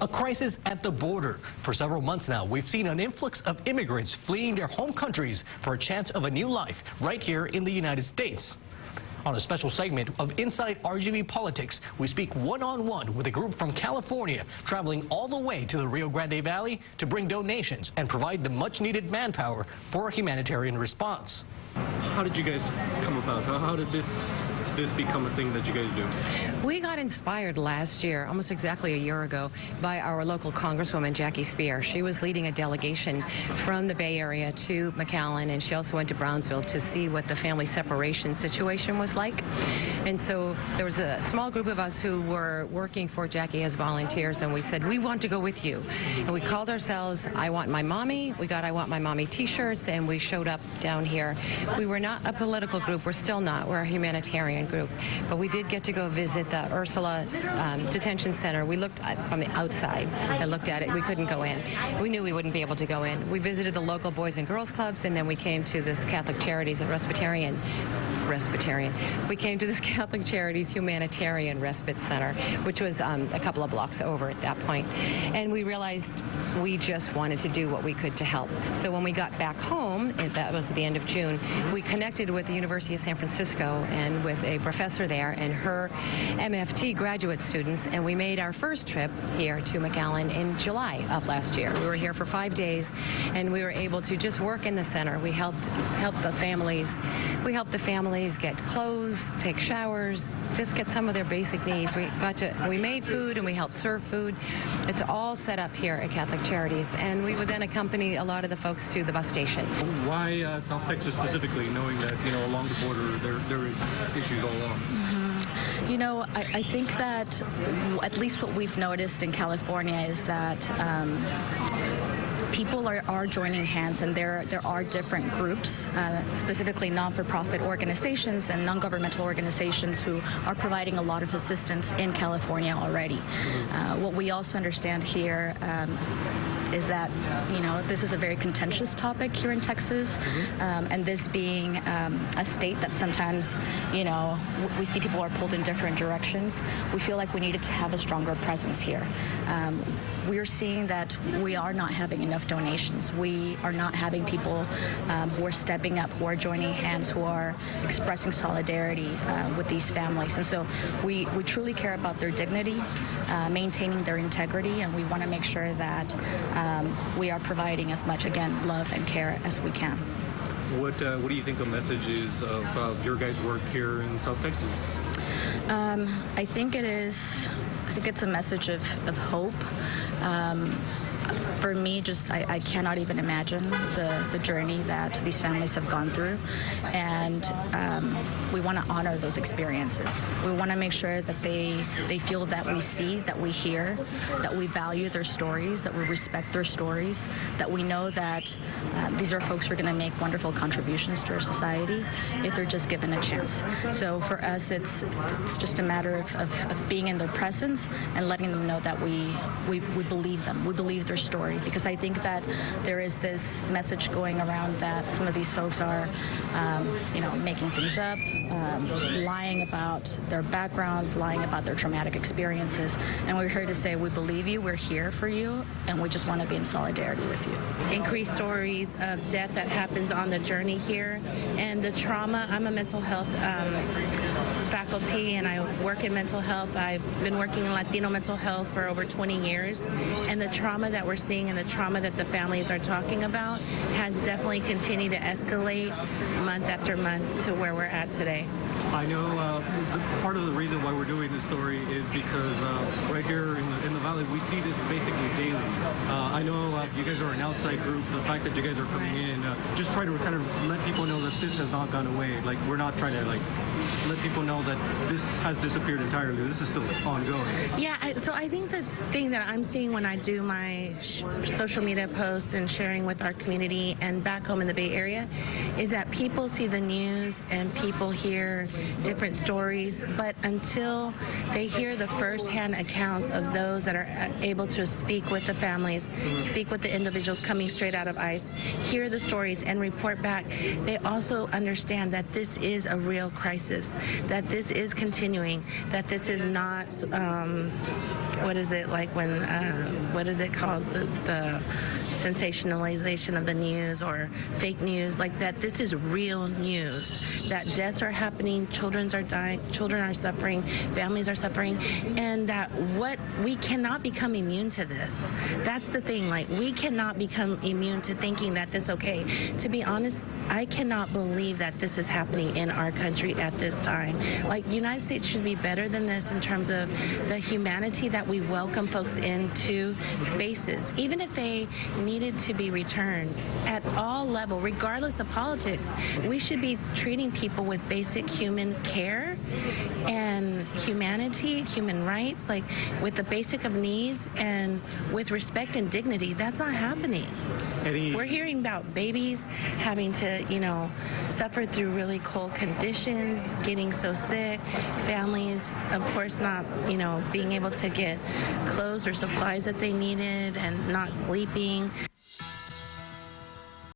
A crisis at the border. For several months now, we've seen an influx of immigrants fleeing their home countries for a chance of a new life right here in the United States. On a special segment of Inside RGV Politics, we speak one-on-one with a group from California traveling all the way to the Rio Grande Valley to bring donations and provide the much-needed manpower for a humanitarian response. How did you guys come about? How did this become a thing that you guys do? We got inspired last year, almost exactly a year ago, by our local Congresswoman, Jackie Spear. She was leading a delegation from the Bay Area to McAllen, and she also went to Brownsville to see what the family separation situation was like. And so there was a small group of us who were working for Jackie as volunteers, and we said, we want to go with you. And we called ourselves I Want My Mommy. We got I Want My Mommy t-shirts, and we showed up down here. We were not a political group. We're still not. We're a humanitarian group. But we did get to go visit the Ursula detention center. We looked from the outside and looked at it. We couldn't go in. We knew we wouldn't be able to go in. We visited the local Boys and Girls Clubs, and then we came to this Catholic Charities Humanitarian Respite Center, which was a couple of blocks over at that point. And we realized we just wanted to do what we could to help. So when we got back home, and that was at the end of June, we connected with the University of San Francisco and with a professor there and her MFT graduate students, and we made our first trip here to McAllen in July of last year. We were here for 5 days, and we were able to just work in the center. We helped the families. We helped the families get clothes, take showers, just get some of their basic needs. We made food, and we helped serve food. It's all set up here at Catholic Charities, and we would then accompany a lot of the folks to the bus station. Why South Texas specifically, knowing that, you know, along the border there is issues all along? You know, I think that at least what we've noticed in California is that people are joining hands, and there are different groups, specifically non-for-profit organizations and non-governmental organizations who are providing a lot of assistance in California already. What we also understand here is that, you know, this is a very contentious topic here in Texas, and this being a state that sometimes, you know, we see people are pulled in different directions. We feel like we needed to have a stronger presence here. We are seeing that we are not having enough donations. We are not having people who are stepping up, who are joining hands, who are expressing solidarity with these families. And so we truly care about their dignity, maintaining their integrity, and we want to make sure that we are providing as much, again, love and care as we can. What do you think the message is of your guys' work here in South Texas? I think it's a message of hope. For me, I cannot even imagine the journey that these families have gone through, and we want to honor those experiences. We want to make sure that they feel that we see, that we hear, that we value their stories, that we respect their stories, that we know that these are folks who are going to make wonderful contributions to our society if they're just given a chance. So for us, it's just a matter of being in their presence and letting them know that we believe them. We believe their story, because I think that there is this message going around that some of these folks are, you know, making things up, lying about their backgrounds, lying about their traumatic experiences. And we're here to say we believe you, we're here for you, and we just want to be in solidarity with you. Increased stories of death that happens on the journey here, and the trauma. I'm a mental health faculty, and I work in mental health. I've been working in Latino mental health for over 20 years, and the trauma that we're seeing and the trauma that the families are talking about has definitely continued to escalate month after month to where we're at today. I know part of the reason why we're doing this story is because right here in the valley, we see this basically daily. I know you guys are an outside group. The fact that you guys are coming in, just try to kind of let people know that this has not gone away. Like, we're not trying to, like, let people know that this has disappeared entirely. This is still ongoing. Yeah, so I think the thing that I'm seeing when I do my social media posts and sharing with our community and back home in the Bay Area is that people see the news and people hear different stories, but until they hear the first-hand accounts of those that are able to speak with the families, speak with the individuals coming straight out of ICE, hear the stories, and report back, they also understand that this is a real crisis, that this is continuing, that this is not, what is it like when, what is it called, the sensationalization of the news or fake news, like that this is real news, that deaths are happening, children are dying, children are suffering, families are suffering, and that we cannot become immune to this. That's the thing, like we cannot become immune to thinking that this okay. To be honest, I cannot believe that this is happening in our country at this time. Like, the United States should be better than this in terms of the humanity that we welcome folks into spaces, even if they needed to be returned at all levels, regardless of politics. We should be treating people with basic human care and humanity, human rights, like with the basic of needs and with respect and dignity. That's not happening. We're hearing about babies having to, suffer through really cold conditions, getting so sick, families, of course, not, being able to get clothes or supplies that they needed and not sleeping.